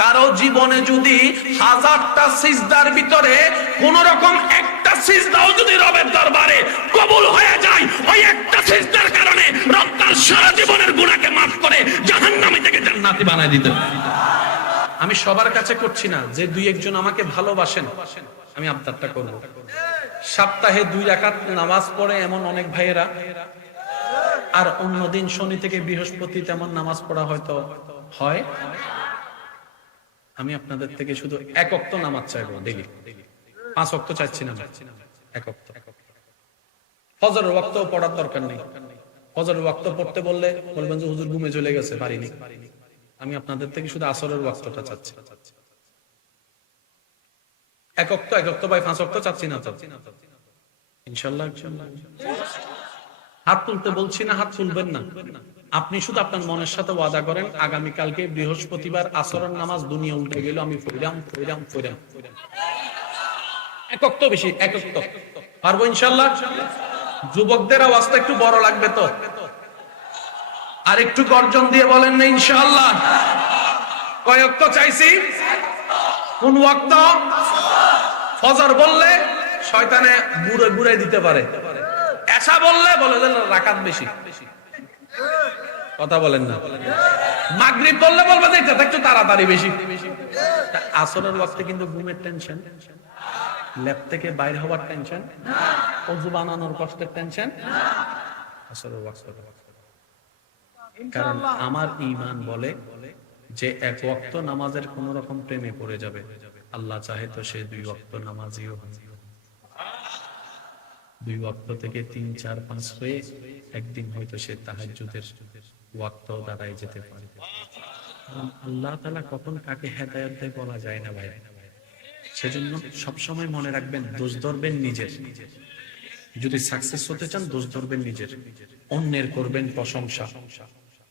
কারো জীবনে যদি 1000টা সিজদার ভিতরে কোন রকম একটা সিজদাও যদি রবের দরবারে কবুল হয়ে যায়, ওই একটা সিজদার কারণে রব তার সারা জীবনের গুনাহকে maaf করে জাহান্নামী থেকে জান্নাতি বানায় দিতে। আমি সবার কাছে করছি না, যে দুই একজন আমাকে ভালোবাসেন আমি আবদারটা করব। সপ্তাহে 2 রাকাত নামাজ পড়ে এমন অনেক ভাইয়েরা, আর অন্যদিন শনি থেকে বৃহস্পতি তেমন নামাজ পড়া হয়তো হয়। আমি আপনাদের থেকে শুধু 1 ওয়াক্ত নামাজ চাইবো ডেইলি। 5 ওয়াক্ত চাইছি না, 1 ওয়াক্ত। ফজরের ওয়াক্ত পড়ার দরকার নেই। ফজরের ওয়াক্ত পড়তে বললে বলবেন যে হুজুর ঘুমে চলে গেছে, পারিনি। আমি আপনাদের থেকে শুধু আসরের ওয়াক্তটা চাচ্ছি। 1 ওয়াক্ত ভাই, 5 ওয়াক্ত চাচ্ছি না তো ইনশাআল্লাহ। হাত তুলতে বলছি না, হাত তুলবেন না। আপনি শুধু আপনার মনের সাথে ওয়াদা করেন, আগামী কালকে বৃহস্পতিবার আসরের নামাজ দুনিয়া উল্টে গেল আমি ফইরাম। 1 ওয়াক্ত বেশি, 1 ওয়াক্ত পারবো ইনশাআল্লাহ। যুবকদের আওয়াজটা একটু বড় লাগবে তো, আর একটু গর্জন দিয়ে বলেন না ইনশাআল্লাহ। কয় ওয়াক্ত চাইছি? কোন ওয়াক্ত? ফজর বললে শয়তানে ঘুরে দিতে পারে, এশা বললে বলে দেন রাকাত বেশি, কথা বলেন না। মাগরিব বললে বলবে যে এটা একটু তাড়াতাড়ি বেশি। আসরের ওয়াক্তে কিন্তু ঘুমের টেনশন, ল্যাব থেকে বাইরে হওয়ার টেনশন, ওযু বানানোর কষ্টের টেনশন আসরের ওয়াক্তে। কারণ আমার ঈমান বলে যে 1 ওয়াক্ত নামাজের কোন রকম প্রেমে পড়ে যাবে, আল্লাহ চাহে তো সে 2 ওয়াক্ত নামাজিও হয়। 2 ওয়াক্ত থেকে 3, 4, 5 হয়ে একদিন হয়তো সে তাহাজ্জুদের ওয়াক্ত দাঁড়ায় যেতে পারে। আল্লাহ তাআলা কখন কাকে হেদায়েত দেয় বলা যায় না ভাই। সেজন্য সবসময় মনে রাখবেন, দোষ ধরবেন নিজের। যদি সাকসেস হতে চান দোষ ধরবেন নিজের, অন্যের করবেন প্রশংসা।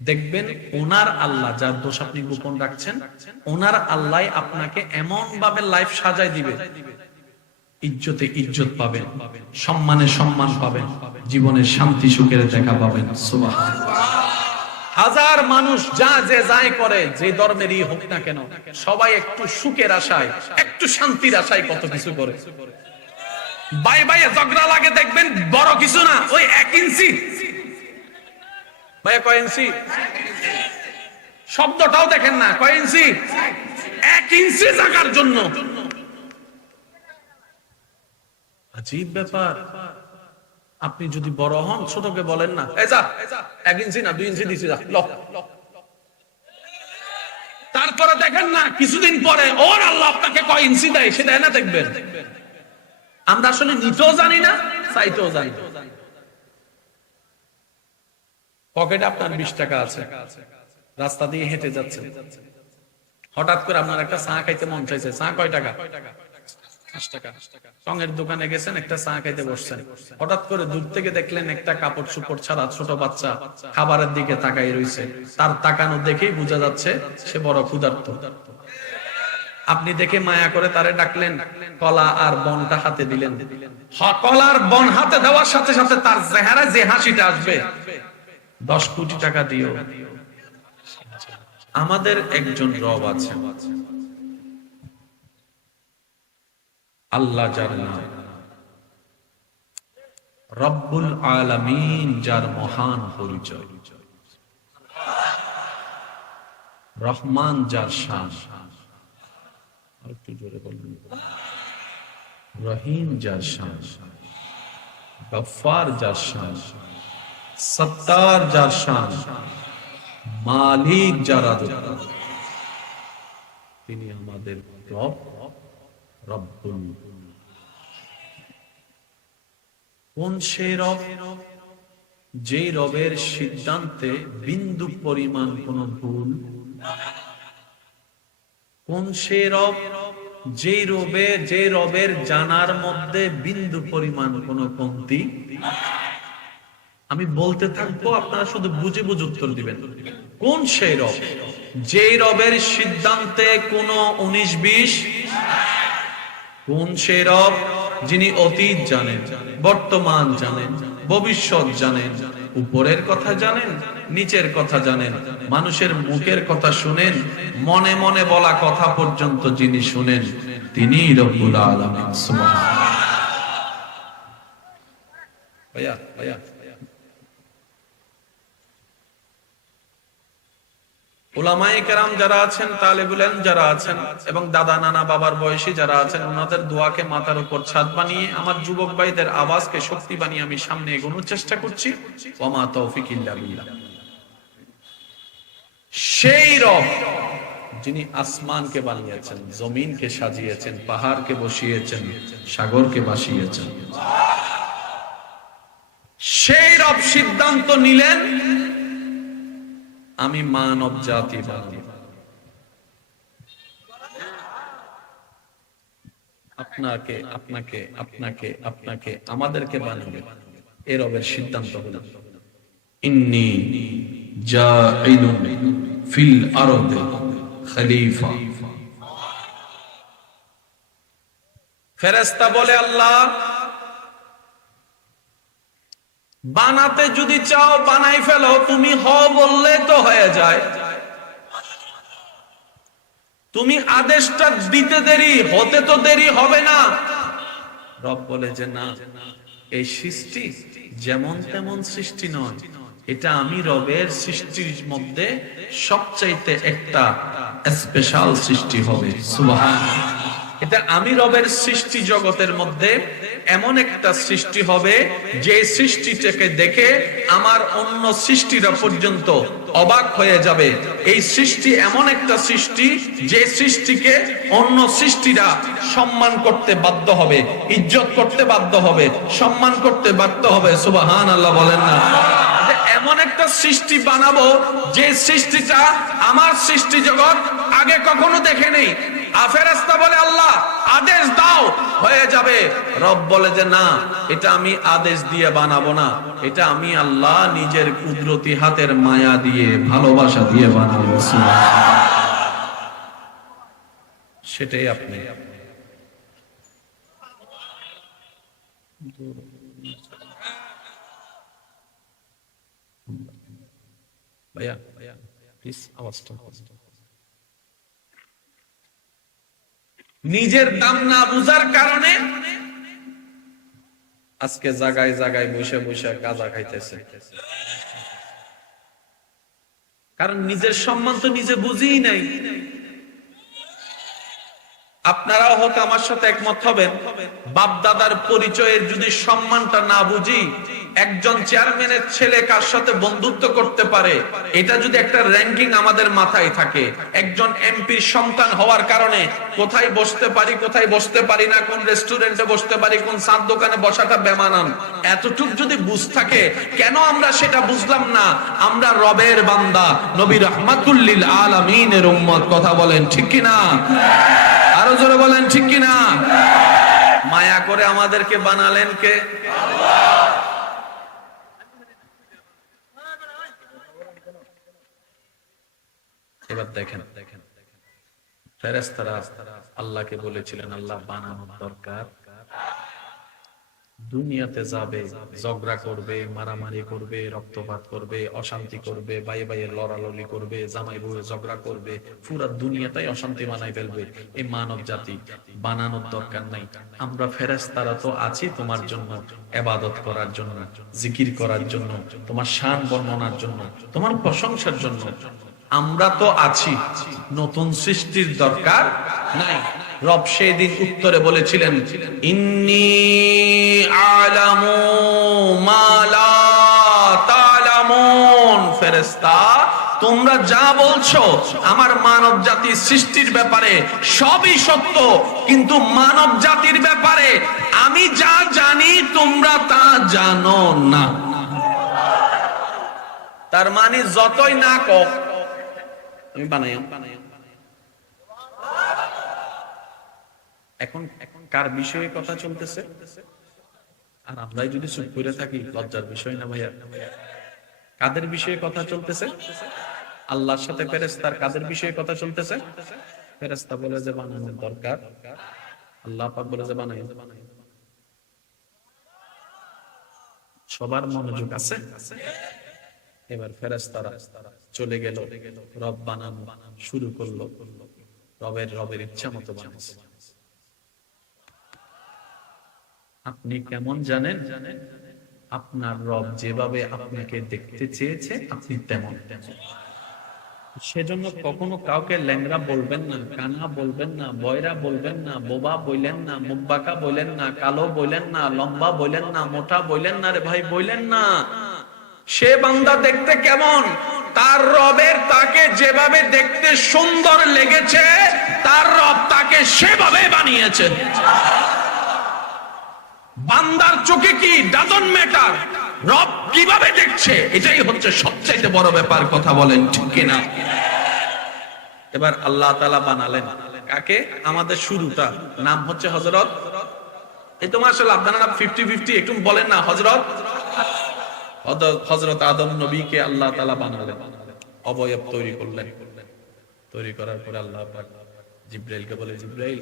দেখবেন ওনার আল্লাহ, যার দোষ আপনি গোপন রাখছেন, ওনার আল্লাহ আপনাকে এমন ভাবে লাইফ সাজায় দিবে, ইজ্জতে ইজ্জত পাবেন, সম্মানে সম্মান পাবেন, জীবনের শান্তি সুখের দেখা পাবেন। সুবহানাল্লাহ। হাজার মানুষ যা যে যাই করে, যে ধর্মেরই হোক না কেন, সবাই একটু সুখের আশায়, একটু শান্তির আশায় কত কিছু করে। বাই বাই ঝগড়া লাগে, দেখবেন বড় কিছু না, ওই 1 ইঞ্চি। ভাইয়া কয় ইঞ্চি? শব্দটাও দেখেন না, কয় ইঞ্চি? 1 ইঞ্চি জায়গার জন্য। আজীব ব্যাপার। আপনি যদি বড় হন, ছোটকে বলেন না এই যা 1 ইঞ্চি না 2 ইঞ্চি দিছি যা ল। তারপরে দেখেন না কিছুদিন পরে ওর আল্লাহ আপনাকে কয় ইঞ্চি দেয়, সেটা না দেখবেন। আমরা আসলে নিতেও জানি না, চাইতেও জানি না। পকেটে আপনার 20 টাকা আছে, রাস্তা দিয়ে হেঁটে যাচ্ছেন, হঠাৎ করে আপনার একটা চা খাইতে মন চাইছে। চা কয় টাকা? 5 টাকা। রঙের দোকানে গেছেন, একটা চা খাইতে বসছেন, হঠাৎ করে দূর থেকে দেখলেন একটা কাপড় চোপড় ছাড়া ছোট বাচ্চা খাবারের দিকে তাকাই রয়েছে। তার তাকানো দেখেই বোঝা যাচ্ছে সে বড় ক্ষুধার্ত। আপনি দেখে মায়া করে তারে ডাকলেন, কলা আর বনটা হাতে দিলেন। কলার বন হাতে দেওয়ার সাথে সাথে তার চেহারায় যে হাসিটা আসবে, 10 কোটি টাকা দিও। আমাদের একজন রব আছে, আল্লাহ যার নাম রব্বুল আলামিন, যার মহান পরিচয়, রহমান যার শান, একটু জোরে বলুন, রহিম যার শান, গফফার যার শান, সত্তার যার শান, মালিক যার আদর, তিনি আমাদের রব, রব্বুল। কোন সে রব যে রবের সিদ্ধান্তে বিন্দু পরিমাণ কোন ভুল? কোন সে রব যে রবের জানার মধ্যে বিন্দু পরিমাণ কোন কমতি? আমি বলতে থাকবো, আপনারা শুধু বুঝে বুঝে উত্তর দিবেন। কোন সেই রব যে রবের সিদ্ধান্তে কোনো 19-20? কোন সে রব যিনি অতীত জানেন, বর্তমান জানেন, ভবিষ্যৎ জানেন? উপরের কথা জানেন, নিচের কথা জানেন, মানুষের মুখের কথা শুনেন, মনে মনে বলা কথা পর্যন্ত যিনি শুনেন তিনিই রব্বুল আলামিন। সুবহানাল্লাহ। ভাইয়া ভাইয়া, উলামায়ে কেরাম যারা আছেন, তালেবুল ইলম যারা আছেন এবং দাদা নানা বাবার বয়সী যারা আছেন, ওনাদের দোয়াকে মাথার উপর ছাদ বানিয়ে আমার যুবক ভাইদের আওয়াজকে শক্তি বানিয়ে আমি সামনে এগোনোর চেষ্টা করছি। ওয়া মা তৌফিক ইল্লা বিল্লাহ। সেই রব যিনি আসমানকে বানিয়েছেন, জমিনকে সাজিয়েছেন, পাহাড়কে বসিয়েছেন, সাগরকে ভাসিয়েছেন, সেই রব সিদ্ধান্ত নিলেন আমি মানব জাতি বানাবো। আপনাকে আপনাকে আপনাকে আপনাকে আমাদেরকে বানাবে, এ রবের সিদ্ধান্ত হলো ইন্নী জাইলুন ফিল আরদি খলিফা। ফেরেশতা বলে আল্লাহ বানাতে যদি চাও বানাই ফেলো, তুমি হও বললে তো হয়ে যায়, তুমি আদেশটা দিতে দেরি, হতে তো দেরি হবে না। রব বলে যে না, এই সৃষ্টি যেমন তেমন সৃষ্টি নয়, এটা আমি রবের সৃষ্টির মধ্যে সবচাইতে একটা স্পেশাল সৃষ্টি হবে। সুবহানাল্লাহ। এটা আমি রবের সৃষ্টি জগতের মধ্যে এমন একটা সৃষ্টি হবে যে সৃষ্টিটাকে দেখে আমার অন্য সৃষ্টিরা পর্যন্ত অবাক হয়ে যাবে। এই সৃষ্টি এমন একটা সৃষ্টি যে সৃষ্টিকে অন্য সৃষ্টিরা সম্মান করতে বাধ্য হবে, ইজ্জত করতে বাধ্য হবে, সম্মান করতে বাধ্য হবে। সুবহানাল্লাহ বলেন না? এমন একটা সৃষ্টি বানাবো যে সৃষ্টিটা আমার সৃষ্টি জগৎ আগে কখনো দেখে নেই। ফেরেশতা বলে আল্লাহ আদেশ দাও, হয়ে যাবে। রব বলে যে না, এটা আমি আদেশ দিয়ে বানাবো না, এটা আমি আল্লাহ নিজের কুদরতি হাতের মায়া দিয়ে, ভালোবাসা দিয়ে বানাবো। সেটাই আপনি। ভাইয়া প্লিজ আওয়াজটা। নিজের দাম না বুঝার কারণে আজকে জায়গায় জায়গায় বসে বসে গাঁজা খাইতেছে, কারণ নিজের সম্মান তো নিজে বুঝিই নাই। আপনারাও হয়তো আমার সাথে একমত হবেন, বাপ দাদার পরিচয়ের যদি সম্মানটা না বুঝি, একজন চেয়ারম্যানের ছেলে কার সাথে বন্ধুত্ব করতে পারে এটা যদি একটা র্যাঙ্কিং আমাদের মাথায় থাকে, একজন এমপির সন্তান হওয়ার কারণে কোথায় বসতে পারি কোথায় বসতে পারি না, কোন রেস্টুরেন্টে বসতে পারি কোন চার দোকানে বসাটা বেমানান, এতটুক যদি বুঝ থাকে, কেন আমরা সেটা বুঝলাম না? আমরা রবের বান্দা, নবী রাহমাতুল লিল আলামিনের উম্মত। কথা বলেন ঠিক কিনা? আরো জোরে বলেন ঠিক কিনা? মায়া করে আমাদেরকে বানালেন কে? আল্লাহ। এবার দেখেন ফেরেশতারা আল্লাহকে বলেছিলেন আল্লাহ বানানোর দরকার, দুনিয়াতে যাবে ঝগড়া করবে, মারামারি করবে, রক্তপাত করবে, অশান্তি করবে, ভাই ভাইয়ের লড়ালড়ি করবে, জামাই বউয়ে ঝগড়া করবে, পুরো দুনিয়াটাই অশান্তি বানাই ফেলবে। এই মানব জাতি বানানোর দরকার নাই। আমরা ফেরেশতারা তো আছি তোমার জন্য, ইবাদত করার জন্য, জিকির করার জন্য, তোমার শান বর্ণনার জন্য, তোমার প্রশংসার জন্য। আমরা তো আছি, নতুন সৃষ্টির দরকার নাই। রব সেদিন উত্তরে বলেছিলেন ইন্নী আ'লামু মা লা তা'লামুন। ফেরেশতা তোমরা যা বলছো আমার মানব জাতির সৃষ্টির ব্যাপারে সবই সত্য, কিন্তু মানব জাতির ব্যাপারে আমি যা জানি তোমরা তা জানো না। তার মানে যতই না কও আমি বানাই। এখন কার বিষয়ে কথা চলতেছে? আর আমরাই যদি চুপ করে থাকি, লজ্জার বিষয় না ভাইয়া? কাদের বিষয়ে কথা চলতেছে? আল্লাহর সাথে ফেরেশতার কাদের বিষয়ে কথা চলতেছে? ফেরেশতা বলে যে বানানোর দরকার, আল্লাহ পাক বলে যে বানাই। সবার মনোযোগ আছে। এবার ফেরেশতারা চলে গেল, রব বানানো শুরু করলো, রবের ইচ্ছা মতো বানাচ্ছে। আপনি কেমন জানেন? আপনার রব যেভাবে আপনাকে দেখতে চেয়েছে আপনি তেমন। সেজন্য কখনো কাউকে ল্যাংড়া বলবেন না, কানা বলবেন না, বয়রা বলবেন না, বোবা বললেন না, মুখবাঁকা বললেন না, কালো বললেন না, লম্বা বললেন না, মোটা বললেন না, রে ভাই বললেন না। সে বান্দা দেখতে কেমন, তার রবের তাকে যেভাবে দেখতে সুন্দর লেগেছে, তার রব তাকে সেভাবে বানিয়েছেন। বান্দার চোখে কি ডাজন্ট ম্যাটার, রব কিভাবে দেখছে এটাই হচ্ছে সবচেয়ে বড় ব্যাপার। কথা বলেন ঠিক কিনা? এবার আল্লাহ তাআলা বানালেন কাকে? আমাদের শুরুটা নাম হচ্ছে হযরত। এই তো মাশাআল্লাহ আপনারা 50-50 একটু বলেন না হযরত। হযরত আদম নবীকে আল্লাহ তাআলা বানালেন, অবয়ব তৈরি করলেন। তৈরি করার পরে আল্লাহ পাক জিবরাইলকে বলে, জিবরাইল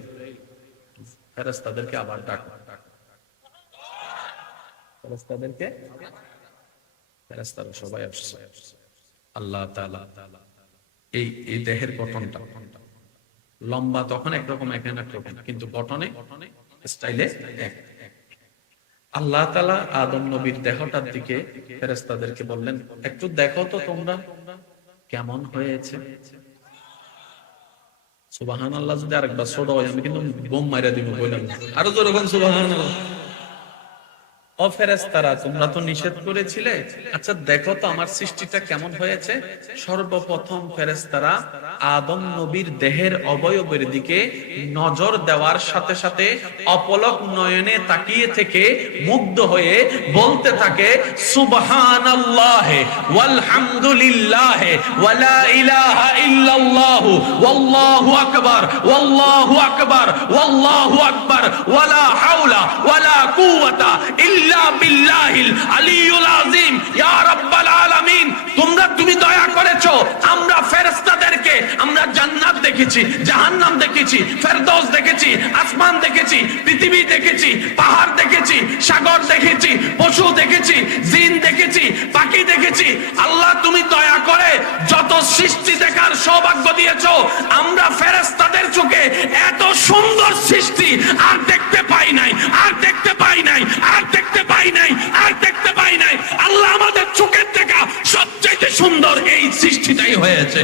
ফেরেশতাদেরকে আবার ডাকো। ফেরেশতাদেরকে, ফেরেশতারা সবাই আসছে। আল্লাহ তাআলা এই দেহের গঠনটা লম্বা তখন একরকম, এখানে একরকম, কিন্তু গঠনে স্টাইলে এক। আল্লাহ তাআলা আদম নবীর দেহটার দিকে ফেরেশতাদেরকে বললেন, একটু দেখো তো তোমরা কেমন হয়েছে। সুবহানাল্লাহ। যদি আরেকবার ছোট হয় আমি কিন্তু বোম মাইরা দিব বললাম। আরো জোরে বলুন সুবহানাল্লাহ। ও ফেরেশতারা, তোমরা তো নিষেধ করেছিলে, আচ্ছা দেখো তো আমার সৃষ্টিটা কেমন হয়েছে। সর্বপ্রথম ফেরেশতারা আদম নবীর দেহের অবয়বের দিকে নজর দেওয়ার সাথে সাথে অপলক নয়নে তাকিয়ে থেকে মুগ্ধ হয়ে বলতে থাকে, সুবহানাল্লাহ ওয়ালহামদুলিল্লাহ ওয়ালা ইলাহা ইল্লাল্লাহ ওয়াল্লাহু আকবার ওয়াল্লাহু আকবার ওয়াল্লাহু আকবার ওয়ালা হাওলা ওয়ালা কুওয়াতা ইল্লা বিল্লাহিল আলিয়্যুল আযীম। ইয়া রাব্বাল আলামিন, তুমি দয়া করেছো। আমরা ফেরেশতাদেরকে আমরা জান্নাত দেখেছি, জাহান্নাম দেখেছি, ফেরদৌস দেখেছি, আসমান দেখেছি, পৃথিবী দেখেছি, পাহাড় দেখেছি, সাগর দেখেছি, পশু দেখেছি, জিন দেখেছি, পাখি দেখেছি। আল্লাহ তুমি দয়া করে যত সৃষ্টি দেখার সৌভাগ্য দিয়েছো, আমরা ফেরেশতাদের চোখে এত সুন্দর সৃষ্টি আর দেখতে পাই নাই, আর দেখতে পাই নাই, আর দেখতে পাই নাই, আর দেখতে পাই নাই। আল্লাহ আমাদের চোখের দেখা সবচেয়ে সুন্দর এই সৃষ্টিটাই হয়েছে।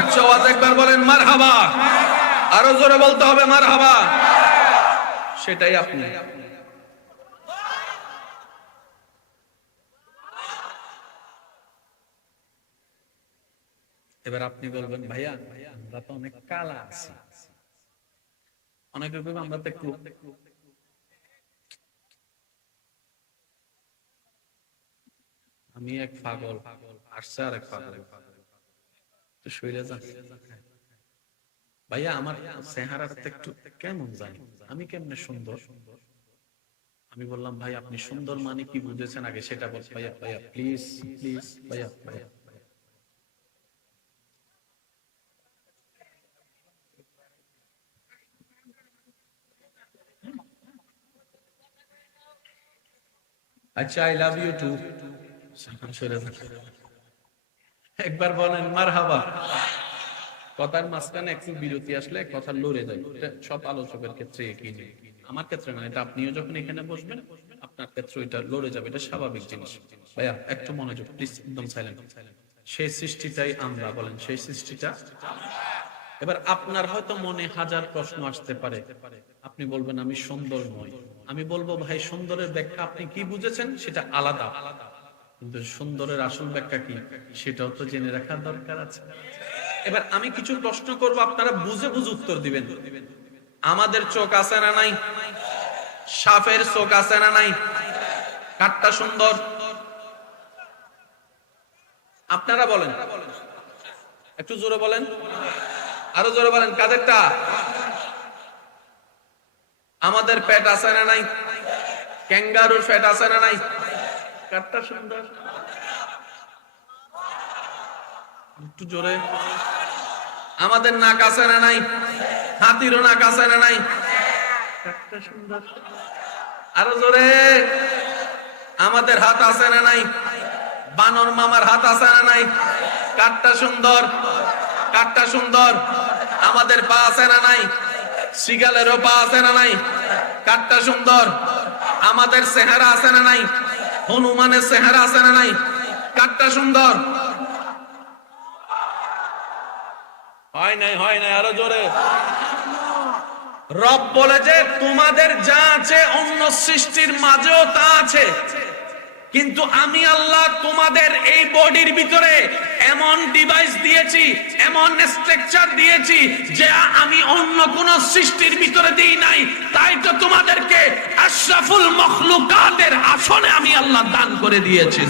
উচ্চ আওয়াজ একবার বলেন মারহাবা। আরো জোরে বলতে হবে মারহাবা। সেটাই আপনি। এবার আপনি বলবেন, ভাইয়া আমরা তো অনেক কালা আছি। অনেকে বলবেন আমরা তো একটু, আমি এক পাগল আসছে আর এক পাগল তো শরীরে যাচ্ছে। ভাইয়া আমার চেহারাটা একটু কেমন জানি, আমি কেমনে সুন্দর। আমি বললাম, ভাই আপনি সুন্দর মানে কি বুঝেছেন আগে সেটা বল। ভাইয়া ভাইয়া প্লিজ প্লিজ ভাইয়া ভাইয়া। আচ্ছা, আই লাভ ইউ টু। একবার বলেন মারহাবা। কথার মাঝখানে একটু বিরতি আসলে কথা লড়ে যায়। সব আলোচকের ক্ষেত্রে একই নেই, আমার ক্ষেত্রে না। এটা আপনিও যখন এখানে বসবেন আপনার ক্ষেত্রে এটা লড়ে যাবে, এটা স্বাভাবিক জিনিস। ভাইয়া একটু মনোযোগ প্লিজ, একদম সাইলেন্ট। সেই সৃষ্টিটাই আমরা, বলেন সেই সৃষ্টিটা। এবার আপনার হয়তো মনে হাজার প্রশ্ন আসতে পারে, আপনি বলবেন আমি সুন্দর নই। আমি বলবো, ভাই সুন্দরের ব্যাখ্যা আপনি কি বুঝেছেন সেটা আলাদা, কিন্তু সুন্দরের আসল ব্যাখ্যা কি সেটাও তো জেনে রাখার দরকার আছে। এবার আমি কিছু প্রশ্ন করব, আপনারা বুঝে বুঝে উত্তর দিবেন। আমাদের চোখ আছে না নাই? সাপের চোখ আছে না নাই? কাঠটা সুন্দর? আপনারা বলেন, একটু জোরে বলেন, আরো জোরে বলেন কাদেরটা? আমাদের পেট আছে না নাই? ক্যাঙ্গারুর পেট আছে না নাই? কাঠটা সুন্দর? একটু জোরে। আমাদের নাক আছে না নাই? হাতিরও নাক আছে না নাই? কাকটা সুন্দর। আরো জোরে। আমাদের হাত আছে না নাই? বানর মামার হাত আছে না নাই? কাঠটা সুন্দর, কাঠটা সুন্দর। আমাদের পা আছে না নাই? শিগালেরও পা আছে না নাই? কাঠটা সুন্দর। আমাদের চেহারা আছে না নাই? হনুমানের চেহারা আছে না নাই? কাঠটা সুন্দর। হয় নাই, হয় নাই, আরো জোরে। রব বলে যে তোমাদের যা আছে অন্য সৃষ্টির মাঝেও তা আছে, কিন্তু আমি আল্লাহ তোমাদের এই বডির ভিতরে এমন ডিভাইস দিয়েছি, এমন স্ট্রাকচার দিয়েছি যে আমি অন্য কোন সৃষ্টির ভিতরে দিই নাই। তাই তো তোমাদেরকে আশরাফুল মখলুকাতের আসনে আমি আল্লাহ দান করে দিয়েছি।